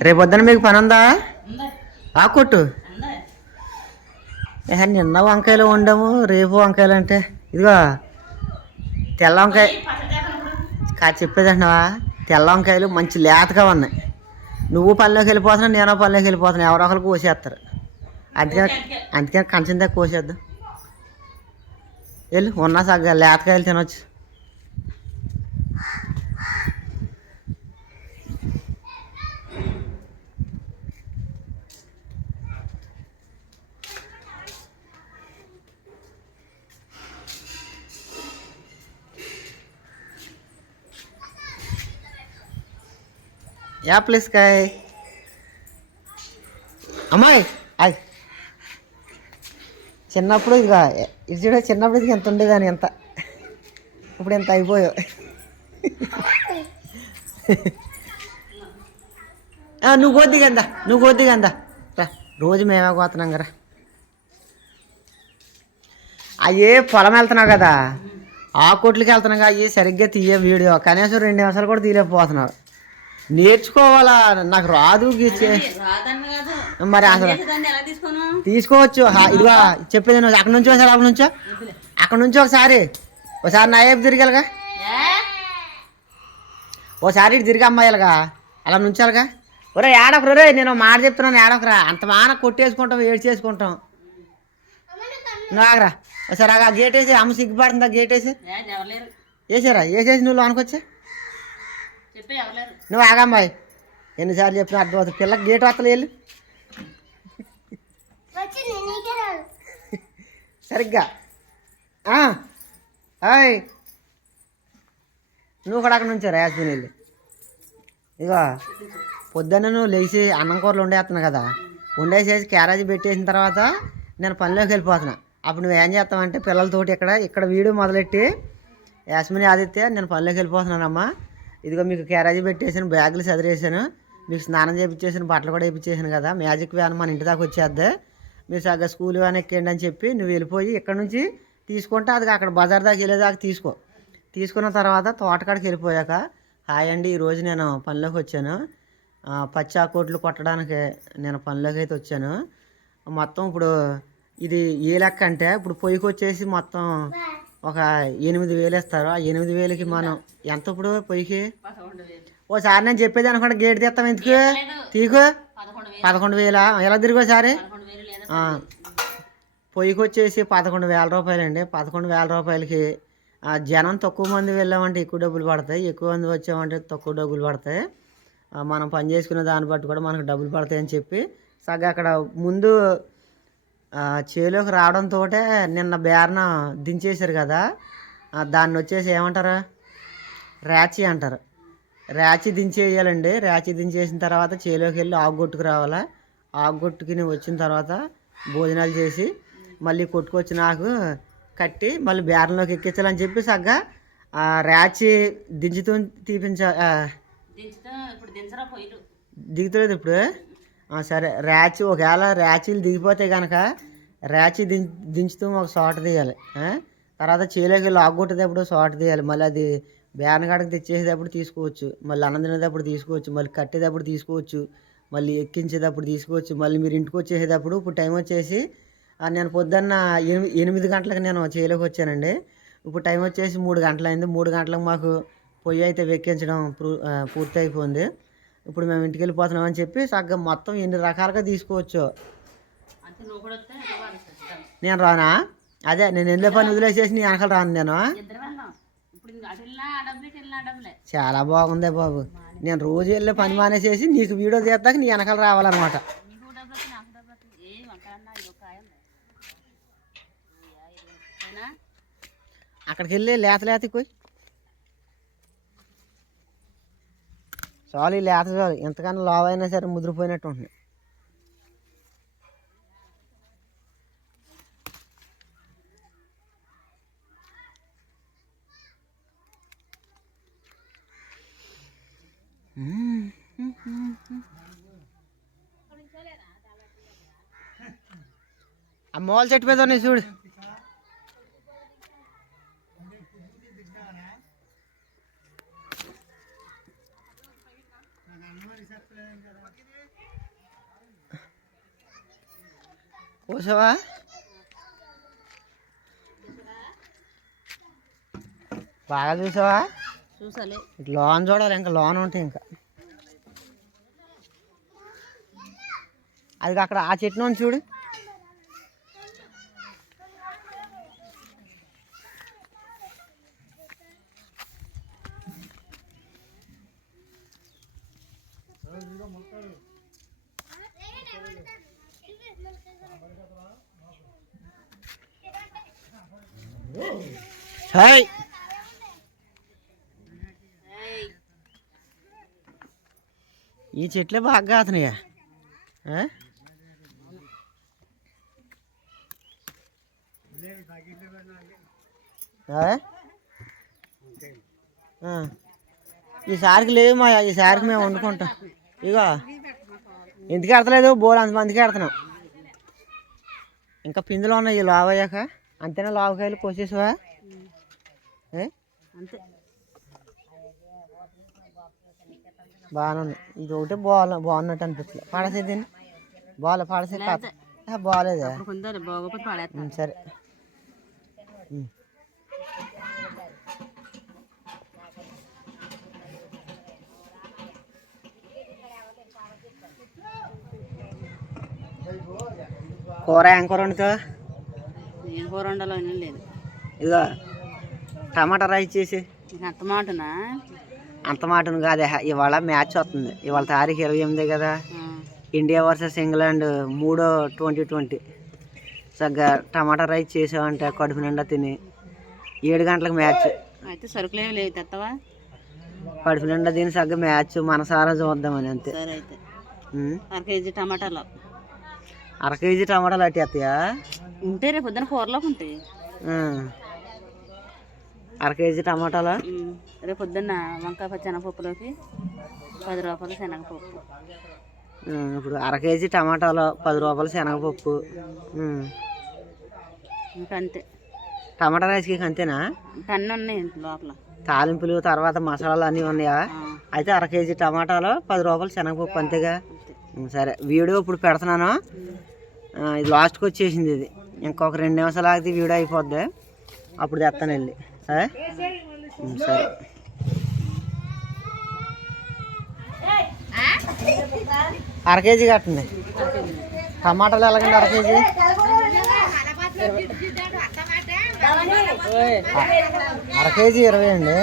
రేపు పొద్దున మీకు పని ఉందా? ఉందా ఆ కొట్టు. ఉందా? ఏ, నిన్న వంకాయలు వండాము రేపు వంకాయలు అంటే ఇదిగో తెల్ల వంకాయ కా చెప్పేది అంటున్నావా? తెల్ల వంకాయలు మంచి లేతగా ఉన్నాయి. నువ్వు పనిలోకి వెళ్ళిపోతున్నావు నేను పనిలోకి వెళ్ళిపోతున్నా ఎవరో ఒకరు కోసేస్తారు. అందుకని అందుకని కంచం దగ్గర కోసేద్దాం. వెళ్ళు ఉన్నా సగ్గా లేతకాయలు తినొచ్చు. యాప్లెస్ కాయ్ అమ్మాయి అది చిన్నప్పుడు ఇక ఇది చూడ చిన్నప్పుడు ఇది ఎంత ఉండేదాని ఎంత? ఇప్పుడు ఎంత అయిపోయో. నువ్వు నువ్వు కొద్దిగందా నువ్వు కొద్దిగందా రా రోజు మేమే కోతున్నాం కదా. అయ్యే పొలం వెళ్తున్నావు కదా. ఆ కొట్లకి వెళ్తున్నాం కదా అయ్యి సరిగ్గా తీయ వీడియో. కనీసం రెండు నిమిషాలు కూడా తీయలేకపోతున్నావు. నేర్చుకోవాలా? నాకు రాదు గీచే కాదు. మరి అసలు తీసుకోవచ్చు. ఇదిగో చెప్పేది నువ్వు అక్కడ నుంచి ఒకసారి అక్కడ నుంచో. అక్కడ నుంచి ఒకసారి. ఒకసారి నా వైపు తిరిగేలాగా? ఓసారి ఇటు తిరిగి అమ్మాయిలుగా అలా నుంచాలిగా. ఒరే ఏడొకరు రే నేను మాట చెప్తున్నాను ఏడొకరా. అంత మాన కొట్టేసుకుంటాం ఏడు చేసుకుంటాం. నువ్వు ఆగరా. ఒకసారి ఆగా గేట్ వేసి అమ్మ సిగ్గుపడుతుందా? గేట్ వేసి వేసారా వేసేసి నువ్వు అనుకొచ్చా నువ్వు ఆగమ్మాయి. ఎన్నిసార్లు చెప్పినా అర్థం అవుతుంది. పిల్లకి గేట్ వస్తలే వెళ్ళు. సరిగ్గా. ఆ, హాయ్ నువ్వు కూడా అక్కడ నుంచి రాయాల్సిన వెళ్ళి. ఇగో పొద్దున్న నువ్వు లేచి అన్నం కూరలు వండేస్తున్నావు కదా. వండేసేసి క్యారేజీ పెట్టేసిన తర్వాత నేను పనిలోకి వెళ్ళిపోతున్నా. అప్పుడు నువ్వు ఏం చేస్తావంటే పిల్లలతోటి ఇక్కడ ఇక్కడ వీడియో మొదలెట్టి యాస్మిని ఆదిత్య నేను పనిలోకి వెళ్ళిపోతున్నానమ్మా. ఇదిగో మీకు క్యారేజీ పెట్టేసాను బ్యాగులు చదివేసాను మీకు స్నానం చేయించేసాను బట్టలు కూడా వేయించేసాను కదా. మ్యాజిక్ వ్యాన్ మన ఇంటి దాకా వచ్చేద్దే. మీరు సగ స్కూల్ వ్యాన్ ఎక్కండి అని చెప్పి నువ్వు వెళ్ళిపోయి ఇక్కడ నుంచి తీసుకుంటే అది అక్కడ బజార్ దాకా వెళ్ళేదాకా తీసుకో. తీసుకున్న తర్వాత తోటకాడికి వెళ్ళిపోయాక హాయ్ అండి ఈరోజు నేను పనిలోకి వచ్చాను. ఆ, కొట్టడానికి నేను పనిలోకి అయితే వచ్చాను. మొత్తం ఇప్పుడు ఇది ఏ లెక్క అంటే ఇప్పుడు పొయ్యికి వచ్చేసి మొత్తం ఒక ఎనిమిది వేలు ఇస్తారు. ఆ ఎనిమిది వేలకి మనం ఎంత ఇప్పుడు పొయ్యికి? ఓసారి నేను చెప్పేది అనుకుంటే గేట్ తీస్తాం ఎందుకు? తీకు. పదకొండు వేలు. ఎలా తిరిగి ఒకసారి పొయ్యికి వచ్చేసి పదకొండు వేల రూపాయలండి. పదకొండు వేల రూపాయలకి ఆ, జనం తక్కువ మంది వెళ్ళామంటే ఎక్కువ డబ్బులు పడతాయి. ఎక్కువ మంది వచ్చామంటే తక్కువ డబ్బులు పడతాయి. మనం పని చేసుకునే దాన్ని బట్టి కూడా మనకు డబ్బులు పడతాయి అని చెప్పి సగ అక్కడ ముందు చేలోకి రావడంతో నిన్న బేరన దించేశారు కదా. దాన్ని వచ్చేసి ఏమంటారు? ర్యాచి అంటారు. ర్యాచి దించేయాలండి. ర్యాచి దించేసిన తర్వాత చేలోకి వెళ్ళి ఆగుగొట్టుకు రావాలా? ఆగుగొట్టుకుని వచ్చిన తర్వాత భోజనాలు చేసి మళ్ళీ కొట్టుకొచ్చి నాకు కట్టి మళ్ళీ బేరంలోకి ఎక్కించాలని చెప్పి సగ్గా ర్యాచి దించుతూ తీపించ దిగుతలేదు ఇప్పుడు? సరే ర్యాచ్ ఒకవేళ ర్యాచీలు దిగిపోతే కనుక ర్యాచి దిం దించుతూ ఒక షార్ట్ తీయాలి. తర్వాత చేలోకి లాగొట్టేటప్పుడు షార్ట్ తీయాలి. మళ్ళీ అది బ్యానగాడికి తెచ్చేసేటప్పుడు తీసుకోవచ్చు. మళ్ళీ అన్నం తినేటప్పుడు తీసుకోవచ్చు. మళ్ళీ కట్టేటప్పుడు తీసుకోవచ్చు. మళ్ళీ ఎక్కించేటప్పుడు తీసుకోవచ్చు. మళ్ళీ మీరు ఇంటికి వచ్చేసేటప్పుడు ఇప్పుడు టైం వచ్చేసి నేను పొద్దున్న ఎనిమిది ఎనిమిది గంటలకు నేను చేయలోకి వచ్చానండి. ఇప్పుడు టైం వచ్చేసి మూడు గంటలైంది. మూడు గంటలకు మాకు పొయ్యి అయితే వెక్కించడం ప్రూ- పూర్తి అయిపోయింది ఇప్పుడు మేము ఇంటికి వెళ్ళిపోతున్నాం అని చెప్పి సగ్గం మొత్తం ఎన్ని రకాలుగా తీసుకోవచ్చు? వాళ్ళు. నేను రానా? అదే నేను ఎందు పని వదిలేసేసి నీ వెనకాల రాను నేను? చాలా బాగుంది బాబు. నేను రోజు వెళ్ళే పని మానేసేసి నీకు వీడియో తీద్దాక నీ వెనకాల రావాలన్నమాట. నీకు డబ్బులు వస్తాయి, నాకు డబ్బులు వస్తాయి. ఏం వంకాయన్నా ఇది ఒక కాయ ఉంది ఇయ్యా, ఇది అయినా అక్కడికి వెళ్ళి లేత లేత పోయి చాలు ఈ లేత చాలు. ఎంతకన్నా లావ్ అయినా సరే ముదిరిపోయినట్టు ఉంటుంది. ఆ మోల్ చెట్టు మీద ఉన్నాయి చూడు. బాగా చూసావా? చూసాలే. లోన్ చూడాలి ఇంకా లోన్ ఉంటాయి ఇంకా. అది అక్కడ ఆ చెట్టు నుంచి చూడు. హాయ్ ఈ చెట్లే బాగా కాతున్నాయా? ఆ? ఆ? ఈసారికి లేదు మా ఈసారికి మేము వండుకుంటాం. ఇగో. ఎందుకు ఎడతలేదు బోర్ అంతమందికి ఎడుతున్నాం ఇంకా పిందులు ఉన్నాయి లావయ్యాక. అంతేనా లావకాయలు కోసేసావా? అంతే. బాగానే ఉంది. ఇది ఒకటే బాగా బాగున్నట్టు అనిపిస్తుంది. పాడసే దీన్ని? బాగాలే పాడసే బాగాలేదా సరే. కూర ఏం కూర వండుతావు? లేదు. ఇదిగో టమాటా రైస్ చేసి. అంత మాటనా? అంత మాటను కాదే ఇవాళ మ్యాచ్ వస్తుంది. ఇవాళ తారీఖు ఇరవై ఎనిమిది కదా. ఇండియా వర్సెస్ ఇంగ్లాండ్ మూడో ట్వంటీ ట్వంటీ. చక్కగా టమాటా రైస్ చేసావంటే కడుపు నిండా తిని. ఏడు గంటలకు మ్యాచ్. అయితే సరుకులు ఏమి లేవు తెత్తవా? కడుపు నిండా తిని చక్కగా మ్యాచ్ మనసారా చూద్దామని అంతే. అర కేజీ టమాటాలు. అర కేజీ టమాటాలు అట్టేస్తాయా? ఉంటే రేపు పొద్దున కూరలోకి ఉంటాయి. అర కేజీ టమాటాలు? రేపు పొద్దున్న వంకాయ శనగపప్పులోకి పది రూపాయలు శనగపప్పు. ఇప్పుడు అర కేజీ టమాటాలు పది రూపాయలు శనగపప్పు. ఇంకా అంతే టమాటా రైస్కి అంతేనా? ఇంకా అన్నీ ఉన్నాయి లోపల. తాలింపులు తర్వాత మసాలాలు అన్నీ ఉన్నాయా? అయితే అర కేజీ టమాటాలు పది రూపాయలు శనగపప్పు అంతేగా? సరే వీడియో ఇప్పుడు పెడుతున్నాను. ఇది లాస్ట్కి వచ్చేసింది ఇది. ఇంకొక రెండు నిమిషాలు ఆగితే వీడియో అయిపోద్ది. అప్పుడు తెస్తాను వెళ్ళి. సరే? సరే. అర కేజీ కట్టండి. టమాటాలు ఎలాగండి అర కేజీ? అర కేజీ ఇరవై అండి.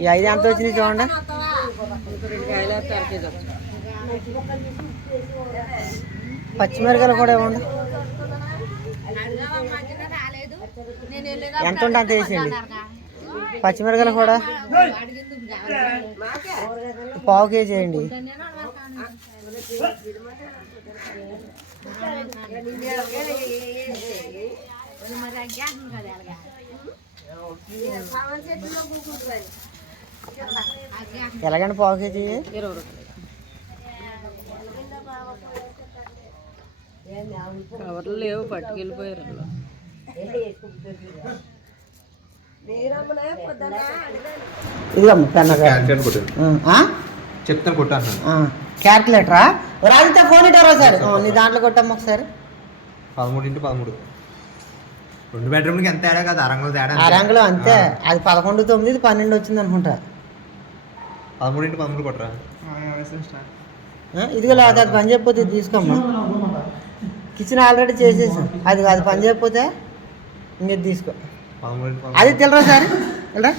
ఈ ఐదు ఎంత వచ్చింది చూడండి. పచ్చిమిరకాయలు కూడా ఇవ్వండి. ఎంత ఉంటే అంత వేసేయండి. పచ్చిమిరకాయలు కూడా పావు కేజీ వేయండి. ఎలాగండి పావు కేజీ? ఇరవై రూపాయలు కవర్లు లేవు పట్టుకెళ్ళిపోయారు అందులో. ఇదిగో పెన్నగా క్యాల్కులేటర్ కొట్టాను చెప్తాను కొట్టాను క్యాల్కులేటరా? రాజిత ఫోన్ ఇటారా సార్? నీ దాంట్లో కొట్టమ్మ ఒకసారి. పదమూడు ఇంటూ పదమూడు. రెండు బెడ్రూమ్లకి ఎంత తేడా కదా అరంగులు తేడా ఆ రంగులో అంతే. అది పదకొండు తొమ్మిది పన్నెండు వచ్చింది అనుకుంటా. పదమూడు ఇంటూ పదమూడు కొట్టరా? ఆ, ఇదిగో లేదు అది పని చేయకపోతే ఇది తీసుకోమ్మా. కిచెన్ ఆల్రెడీ చేసేసాం. అది అది పని చేయకపోతే ఇంకేది తీసుకో. అది తెలరా సార్? ఇలా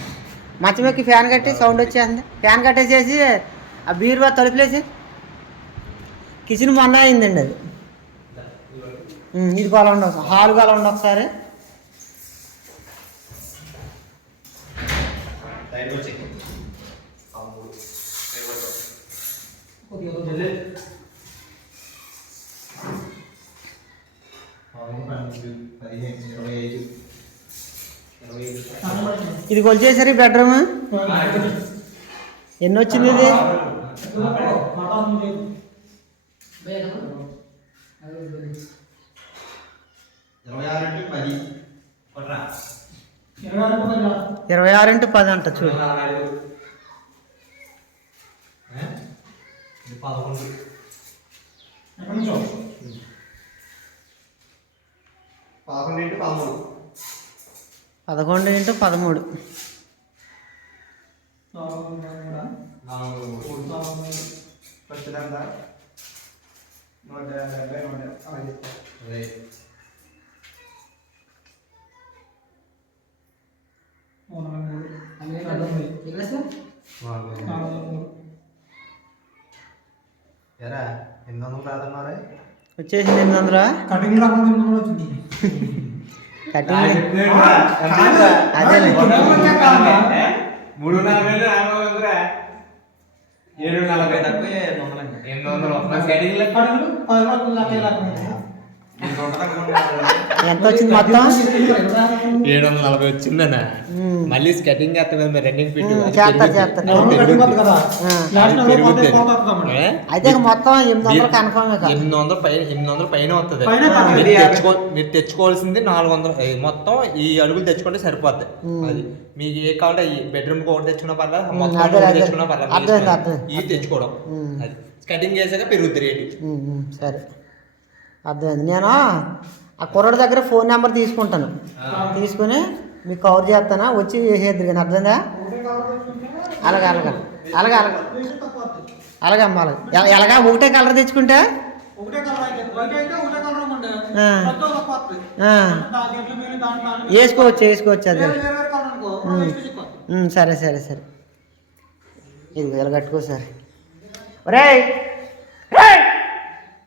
మచ్చమెక్కి ఫ్యాన్ కట్టి సౌండ్ వచ్చేస్తుంది ఫ్యాన్ కట్టేసేసి ఆ బీరువా తలుపులేసి. కిచెన్ మొన్న అయిందండి అది. ఇది కొల ఉండవు హాల్ కొల ఉండవు ఒకసారి. పదమూడు పన్నెండు పదిహేను ఇరవై ఐదు ఇరవై ఐదు ఇది కొలిచేసారు ఈ బెడ్రూమ్ ఎన్ని వచ్చింది ఇది ఇరవై ఆరు అంటే పది ఇరవై ఆరు ఇంటూ పది అంట చూడు ఏ? ఇది పదకొండు పదకొండు ఇంటూ పదమూడు పదకొండు ఇంటూ పదమూడు ఎరా ఎన్ని వందలు రాదన్నారా ఎనిమిది వందలు? కటింగ్ రాకుండా వచ్చింది. కటింగ్ అదేలే మూడు నలభై నాలుగు వందలు? ఏడు నలభై తక్కువ ఎనిమిది వందలు కటింగ్ పది రోజులు లెక్క లేకుండా ఎంత వచ్చింది మొత్తం? ఏడు వందల నలభై వచ్చిందన్న. మళ్ళీ స్కెటింగ్ చేస్తాం కదా రెండింగ్ ఫిట్ వస్తుంది ఏ? అయితే మొత్తం ఎనిమిది వందలు కన్ఫర్మ్ ఎనిమిది వందలు పైన ఎనిమిది వందలు పైన వస్తుంది. మీరు తెచ్చుకో మీరు తెచ్చుకోవాల్సింది నాలుగు వందలు. మొత్తం ఈ అడుగులు తెచ్చుకుంటే సరిపోద్ది. అది. మీకు ఏ కావాలంటే ఈ బెడ్రూమ్ ఒకటి తెచ్చుకున్నా పర్లేదు మొత్తం. తెచ్చుకున్నా పర్లేదు. ఇది తెచ్చుకోవడం. అది. కటింగ్ చేసాక పెరుగుద్ది రేటు. సరే. అర్థమైంది. నేను? ఆ కుర్రాడి దగ్గర ఫోన్ నెంబర్ తీసుకుంటాను. తీసుకుని మీకు కవర్ చేస్తాను? వచ్చి వేసేద్దరు కానీ అర్థమైందా? అలాగే అలాగే అలాగే అలాగే. అలాగే అమ్మ అలాగే. ఎల- ఎలాగా? ఒకటే కలర్ తెచ్చుకుంటే? వేసుకోవచ్చు వేసుకోవచ్చు. అదే. సరే సరే సరే. ఇది ఇలా కట్టుకో సార్. రేయ్!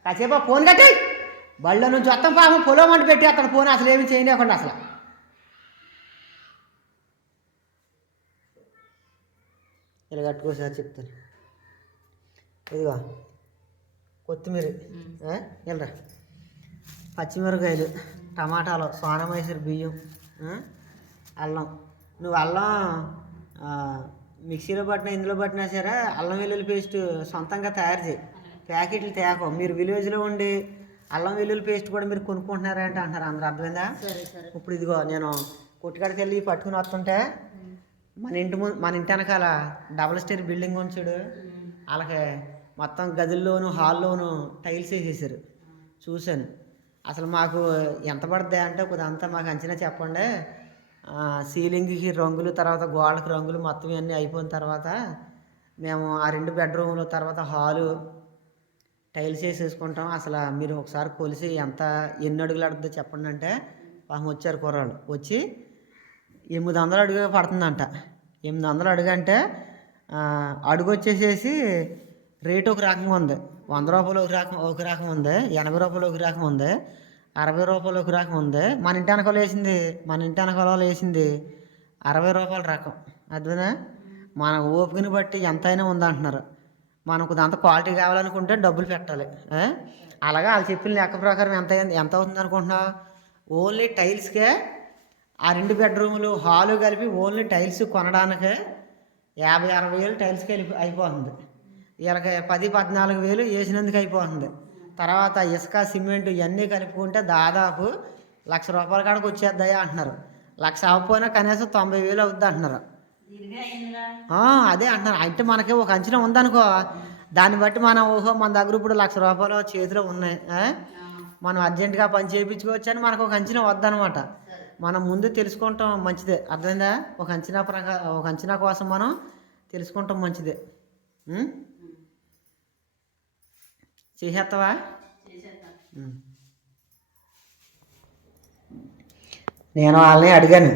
కాసేపు ఫోన్ కట్టి బళ్ళో నుంచి మొత్తం పాము పొలం అంటు పెట్టి అతను ఫోన్ అసలు ఏమి చేయలేకుండా అసలు. ఇలా కట్టుకో సార్ చెప్తాను. ఇదిగో కొత్తిమీర? వెళ్ళరా పచ్చిమిరకాయలు టమాటాలు సోనమైసూర్ బియ్యం? అల్లం. నువ్వు అల్లం మిక్సీలో పట్టినా ఇందులో పట్టినా సరే అల్లం వెల్లుల్లి పేస్ట్ సొంతంగా తయారు చేయి. ప్యాకెట్లు తేకో. మీరు విలేజ్లో ఉండి అల్లం వెల్లుల్లి పేస్ట్ కూడా మీరు కొనుక్కుంటున్నారా అంటే అంటారు అందరూ అర్థమైందా? ఇప్పుడు ఇదిగో నేను కొట్టుకాడికి వెళ్ళి పట్టుకుని వస్తుంటే మన ఇంటి ముందు మన ఇంటి వెనకాల డబల్ స్టేర్ బిల్డింగ్ ఉంచుడు వాళ్ళకి మొత్తం గదుల్లోను హాల్లోను టైల్స్ వేసేసారు. చూశాను. అసలు మాకు ఎంత పడుతుంది అంటే కొద్దిగా మాకు అంచనా చెప్పండి. సీలింగ్కి రంగులు తర్వాత గోడలకు రంగులు మొత్తం ఇవన్నీ అయిపోయిన తర్వాత మేము ఆ రెండు బెడ్రూమ్లు తర్వాత హాలు టైల్స్ వేసేసుకుంటాం. అసలు మీరు ఒకసారి కొలిసి ఎంత ఎన్ని అడుగులు అడుగుతుందో చెప్పండి అంటే పాపం వచ్చారు కుర్రాళ్ళు. వచ్చి ఎనిమిది వందలు అడుగు పడుతుందంట. ఎనిమిది వందలు అడుగు అంటే అడుగు వచ్చేసేసి రేట్ ఒక రకం ఉంది. వంద రూపాయలు ఒక రకం ఒక రకం ఉంది. ఎనభై రూపాయలు ఒక రకం ఉంది. అరవై రూపాయలు ఒక రకం ఉంది. మన ఇంటి వెనకాల వేసింది మన ఇంటి వెనకాల వేసింది అరవై రూపాయల రకం. అర్థమైనా మన ఓపికని బట్టి ఎంతైనా ఉందంటున్నారు. మనకు దాంతో క్వాలిటీ కావాలనుకుంటే డబ్బులు పెట్టాలి. అలాగే అలాగా వాళ్ళు చెప్పిన లెక్క ప్రకారం ఎంత ఎంత అవుతుంది అనుకుంటున్నా? ఓన్లీ టైల్స్కే ఆ రెండు బెడ్రూములు హాలు కలిపి ఓన్లీ టైల్స్ కొనడానికి యాభై అరవై వేలు టైల్స్కి వెళ్ళి అయిపోతుంది. వీళ్ళకి పది పద్నాలుగు వేలు వేసినందుకు అయిపోతుంది. తర్వాత ఇసుక సిమెంట్ ఇవన్నీ కలుపుకుంటే దాదాపు లక్ష రూపాయల కాడకు వచ్చేద్దాయా అంటున్నారు. లక్ష అవ్వకపోయినా కనీసం తొంభై వేలు అవుద్ది అంటున్నారు. అదే అంటున్నారు. అంటే మనకి ఒక అంచనా ఉందనుకో. దాన్ని బట్టి మనం ఓహో మన దగ్గర ఇప్పుడు లక్ష రూపాయలు చేతిలో ఉన్నాయి? మనం అర్జెంటుగా పని చేయించుకోవచ్చు అని మనకు ఒక అంచనా వద్దనమాట. మనం ముందు తెలుసుకుంటాం మంచిదే. అర్థమైందా? ఒక అంచనా ప్రకా ఒక అంచనా కోసం మనం తెలుసుకుంటాం మంచిదే? చేసేస్తావా నేను వాళ్ళని అడిగాను.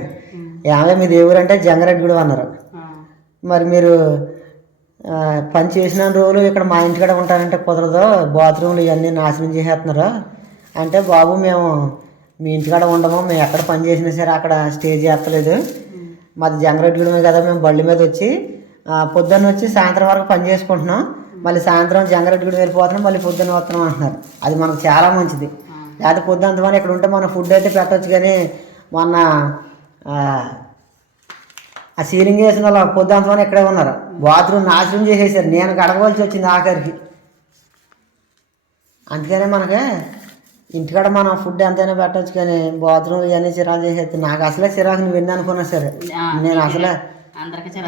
ఏమే మీ దేవుడు అంటే జంగారెడ్డి అన్నారు. మరి మీరు పని చేసిన రోజులు ఇక్కడ మా ఇంటికాడ ఉంటానంటే కుదరదు బాత్రూమ్లు ఇవన్నీ నాశనం చేసేస్తున్నారు? అంటే బాబు మేము మీ ఇంటికాడ ఉండము మేము ఎక్కడ పని చేసినా సరే అక్కడ స్టే చేస్తలేదు. మాది జంగరెడ్డిగూడమే కదా మేము బళ్ళ మీద వచ్చి పొద్దున్న వచ్చి సాయంత్రం వరకు పని చేసుకుంటున్నాం. మళ్ళీ సాయంత్రం జంగరెడ్డిగూడెం వెళ్ళిపోతున్నాం మళ్ళీ పొద్దున్న వస్తున్నాం అంటున్నారు. అది మనకు చాలా మంచిది. లేకపోతే పొద్దున్న మనం ఇక్కడ ఉంటే మన ఫుడ్ అయితే పెట్టవచ్చు కానీ మొన్న ఆ, సీలింగ్ వేసిన వాళ్ళు పొద్దుంతమని ఇక్కడే ఉన్నారు. బాత్రూమ్ నాశనం చేసేసారు. నేను గడగవలసి వచ్చింది ఆఖరికి. అందుకనే మనకి ఇంటికాడ మనం ఫుడ్ ఎంతైనా పెట్టచ్చు కానీ బాత్రూమ్ ఇవన్నీ చిరాకు చేసేది. నాకు అసలే చిరాకు నువ్వు ఎన్ని అనుకున్నా సరే. నేను అసలే.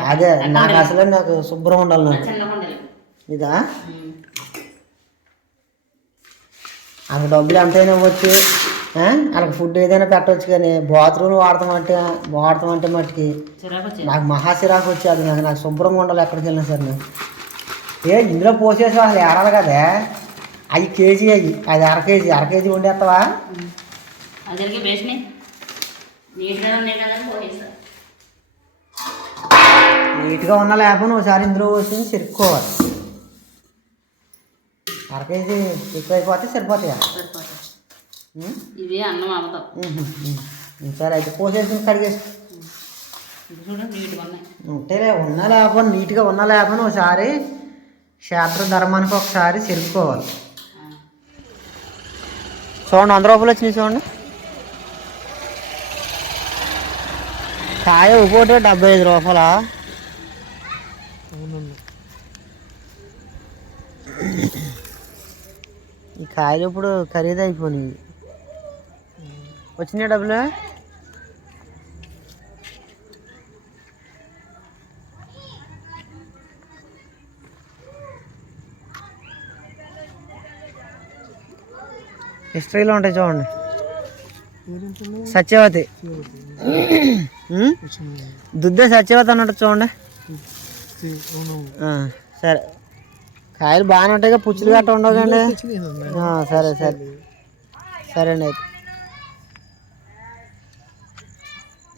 అదే నాకు అసలే నాకు శుభ్రం ఉండాలి నాకు. ఇదా. అంత డబ్బులు ఎంతైనా ఇవ్వచ్చు. ఆ? వాళ్ళకి ఫుడ్ ఏదైనా పెట్టవచ్చు కానీ బాత్రూమ్ వాడతామంటే వాడతామంటే మట్టుకి చిరాకు వచ్చేది. నాకు మహా చిరాకు వచ్చేది. నాకు నాకు శుభ్రంగా ఉండాలి ఎక్కడికి వెళ్ళినా సరే నేను. ఏ ఇందులో పోసేసి అసలు ఏడాలి కదా. అవి కేజీ అయ్యి అది అర కేజీ అర కేజీ వండేస్తావా? నీట్గా ఉన్న లేకపోతే ఒకసారి ఇందులో పోసి చెరుక్కోవాలి అర కేజీ ఎక్కువ అయిపోతే సరిపోతాయా? ఇవి అన్నం. ఉం, సరే అయితే పోసేసి కడిగేసి ఇది చూడు నీట్గా ఉన్నాయి. ఉంటేలే ఉన్నా లేకపోతే నీట్గా ఉన్నా లేకపోతే ఒకసారి క్షేత్ర ధర్మానికి ఒకసారి చెరుక్కోవాలి ఆ. చూడండి వంద రూపాయలు వచ్చినాయి చూడండి. కాయ ఒకటి డెబ్బై ఐదు రూపాయలా? ఈ కాయలు ఇప్పుడు ఖరీదు అయిపోయినాయి వచ్చినాయి డబ్బులు? హిస్టరీలో ఉంటాయి చూడండి. సత్యవతి. దుద్దే సత్యవతి అన్నట్టు చూడండి. సరే. కాయలు బాగానే ఉంటాయి కదా, పుచ్చులు గట్ట ఉండవు కండి సరే సరే సరే. అండి అయితే.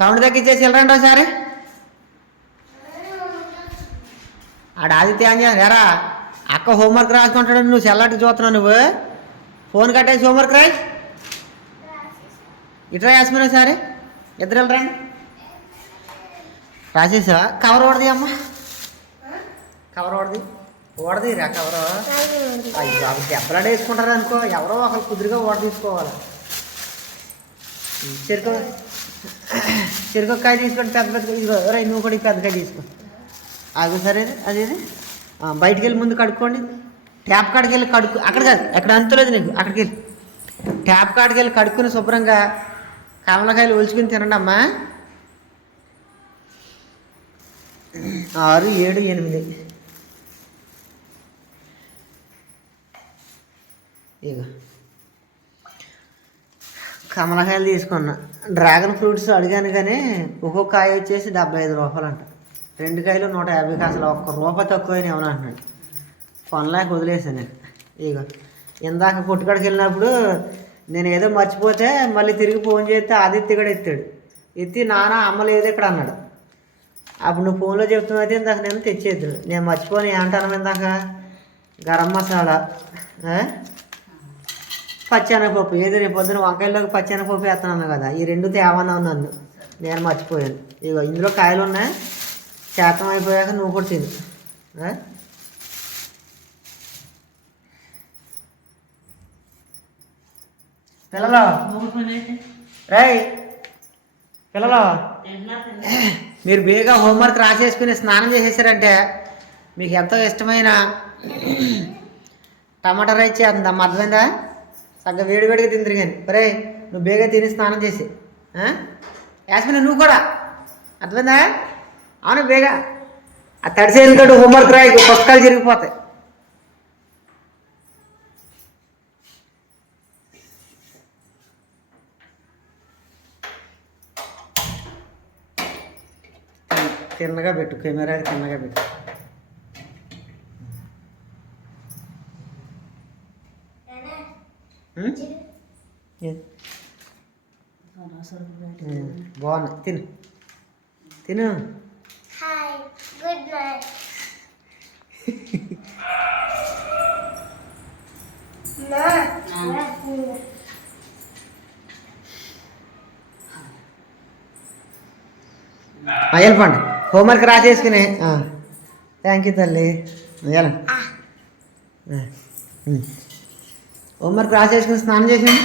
సౌండ్ తగ్గించేసి వెళ్ళరండి ఒకసారి. ఆడ ఆదిత్య అని ఎరా అక్క హోంవర్క్ రాసుకుంటాడు నువ్వు సెల్లటి చూస్తున్నావు నువ్వు. ఫోన్ కట్టేసి హోంవర్క్ రాయి. ఇట్రా యాస్మిన్ ఒకసారి. ఇద్దరు వెళ్ళరండి. రాసేసావా? కవర్ ఓడది అమ్మ? కవర్ ఓడది ఓడది రా కవర్. అయ్యో అవి దెబ్బలాడ వేసుకుంటారు అనుకో. ఎవరో ఒకరు కుదురుగా ఓడ తీసుకోవాలి. చెరుకు చెరుకుకాయ తీసుకొని పెద్ద పెద్ద ఇదిగో రే నువ్వు కూడా పెద్దకాయ తీసుకో. ఆగు సరే అదేది బయటికి వెళ్ళి ముందు కడుక్కోండి. ట్యాప్ కాడికి వెళ్ళి కడుక్కు అక్కడ కాదు ఎక్కడ అంతలేదు నీకు అక్కడికి వెళ్ళి. ట్యాప్ కాడికి వెళ్ళి కడుక్కుని శుభ్రంగా కమలకాయలు ఒలుచుకుని తినండి అమ్మా. ఆరు ఏడు ఎనిమిది. ఇక కమలకాయలు తీసుకున్నా. డ్రాగన్ ఫ్రూట్స్ అడిగాను కానీ ఒక్కొక్క కాయ వచ్చేసి డెబ్బై ఐదు రూపాయలు అంట రెండు కాయలు నూట యాభైకి అసలు ఒక్క రూపాయి తక్కువ ఏమని అంటున్నాడు. కొనలేక వదిలేసాను ఇక ఇందాక కొట్టుకాడికి వెళ్ళినప్పుడు నేను ఏదో మర్చిపోతే మళ్ళీ తిరిగి ఫోన్ చేస్తే ఆదిత్య కూడా ఎత్తాడు. ఎత్తి నాన్న అమ్మ లేదు ఇక్కడ అన్నాడు. అప్పుడు నువ్వు ఫోన్లో చెప్తున్నావు అయితే ఇందాక నేను తెచ్చేద్దు నేను మర్చిపోని ఏంటాను ఇందాక? గరం మసాలా పచ్చెనగపప్పు. ఏదో రేపు పొద్దున వంకాయల్లోకి పచ్చెనగపప్పు వేస్తున్నాను కదా ఈ రెండు తేవన్నావు నన్ను. నేను మర్చిపోయాను. ఇగో ఇందులో కాయలు ఉన్నాయి. శాతం అయిపోయాక నువ్వు కూడా తిను. పిల్లలు? రేయ్ పిల్లలు? మీరు బేగా హోంవర్క్ రాసేసుకుని స్నానం చేసేసారంటే మీకు ఎంతో ఇష్టమైన టమాటా రైస్ చేస్తుందమ్మా. అర్థమైందా? సగం వేడి వేడిగా తిందిరు కానీ. ఒరే నువ్వు బేగా తిని స్నానం చేసి యాస్మిన్ నువ్వు కూడా. అర్థమైందా? అవును బేగా. ఆ తడిసేది కాదు హోంవర్క్ రాయి పుస్తకాలు జరిగిపోతాయి తిన్నగా పెట్టు కెమెరాకి తిన్నగా పెట్టు. బాగున్నాయి తిను. తిను. హాయ్ గుడ్ నైట్ ఆ, వెళ్ళిపోండి. హోంవర్క్ రాసేసుకుని. థ్యాంక్ యూ తల్లి. వెళ్ళండి. హోంవర్క్ రాసేసుకుని స్నానం చేసింది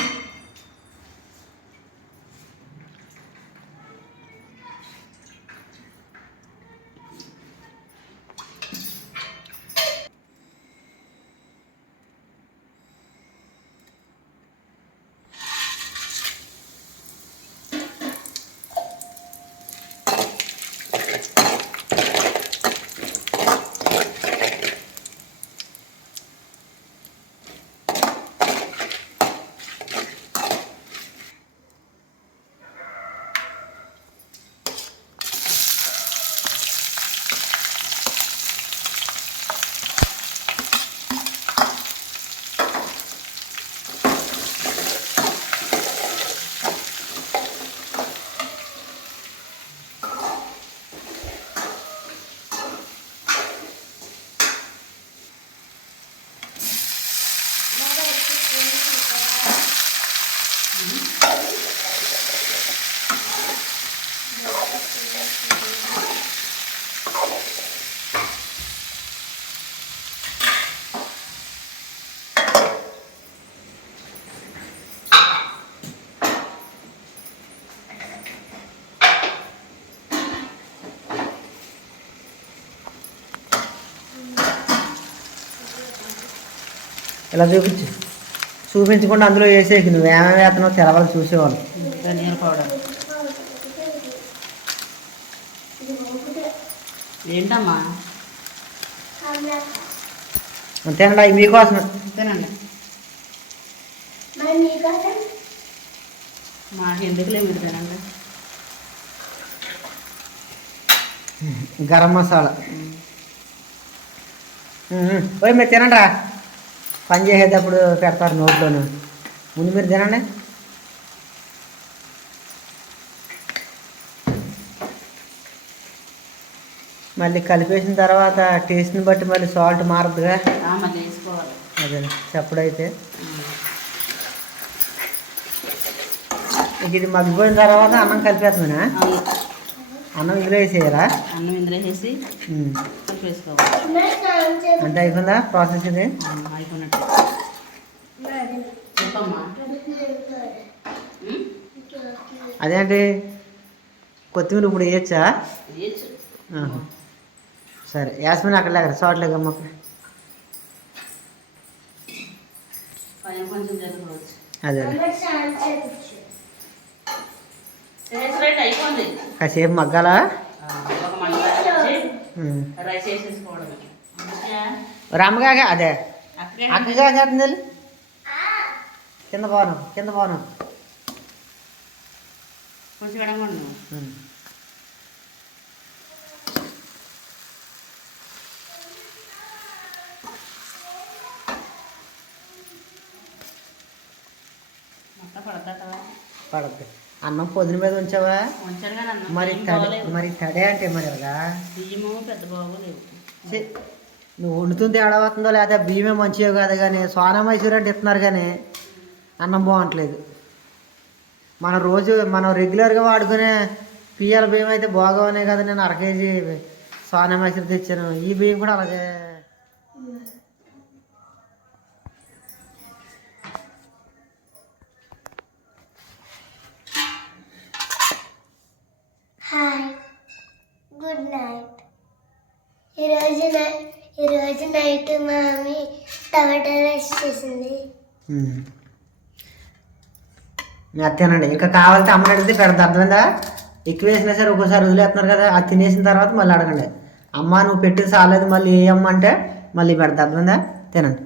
ఇలా చూపించు. చూపించకుండా అందులో వేసేసి నువ్వు ఏమేమి వేస్తున్నావు తెలవాలి చూసేవాళ్ళు. ధనియాల పౌడర్ ఏంటమ్మా? అంతేనండి అవి మీకోసం. అంతేనండి మాకు ఎందుకులే మీరు తినండి. గరం మసాలా. పోయి మీరు తినండి రా. పని చేసేటప్పుడు పెడతారు నోట్లోను. ముందు మీరు తినండి. మళ్ళీ కలిపేసిన తర్వాత టేస్ట్ని బట్టి మళ్ళీ సాల్ట్ వేసుకోవాలి. అదే చెప్పుడైతే. ఇది మగ్గిపోయిన తర్వాత అన్నం కలిపేస్తున్నానా. అన్నం ఇందులో వేసేయరా అన్నం ఇందులో వేసి కలిపి వేసుకోవాలి అంతే అయిపోయిందా? ప్రాసెస్ ఇది? ఆ, అయిపోయినట్టు. చెప్పమ్మా. ఉం? అదేంటి కొత్తిమీర ఇప్పుడు వేయచ్చా. సరే యాస్మిన్ అక్కడ లేక కొంచెం జరగవచ్చు అదే కాసేపు మగ్గాలా? రామగాక అదే అక్కడే అక్కగా చేస్తుంది కింద పోను కింద పోను కొంచెం అన్నం పొద్దున మీద ఉంచావా? మరి తడే. మరి తడే అంటే మరి కదా? బియ్యము పెద్ద బాగోలేవు నువ్వు వండుతుంది తేడా అవుతుందో లేదా బియ్యమే మంచిగా కాదు కానీ సోనా మైసూర్ అంటే ఇస్తున్నారు కానీ అన్నం బాగుంటలేదు. మనం రోజు మనం రెగ్యులర్గా వాడుకునే పియ్యాల బియ్యం అయితే బాగోనే కదా. నేను అర కేజీ సోనా మైసూర్ తెచ్చాను. ఈ బియ్యం కూడా అలాగే. అత్తేనండి ఇంకా కావాలంటే అమ్మని అడిగితే పెడతా. అర్థమైందా? ఎక్కువ వేసినా సరే ఒక్కోసారి వదిలేస్తున్నారు కదా అది తినేసిన తర్వాత మళ్ళీ అడగండి. అమ్మ నువ్వు పెట్టింది చాలేదు మళ్ళీ ఏ అమ్మ అంటే మళ్ళీ పెడతా. అర్థమైందా? తినండి.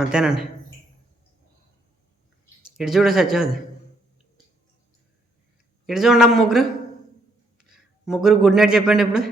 అంతేనండి ఇటు చూడు సత్యవది ఇటు చూడండి అమ్మ ముగ్గురు. ముగ్గురు గుడ్ నైట్ చెప్పండి ఇప్పుడు.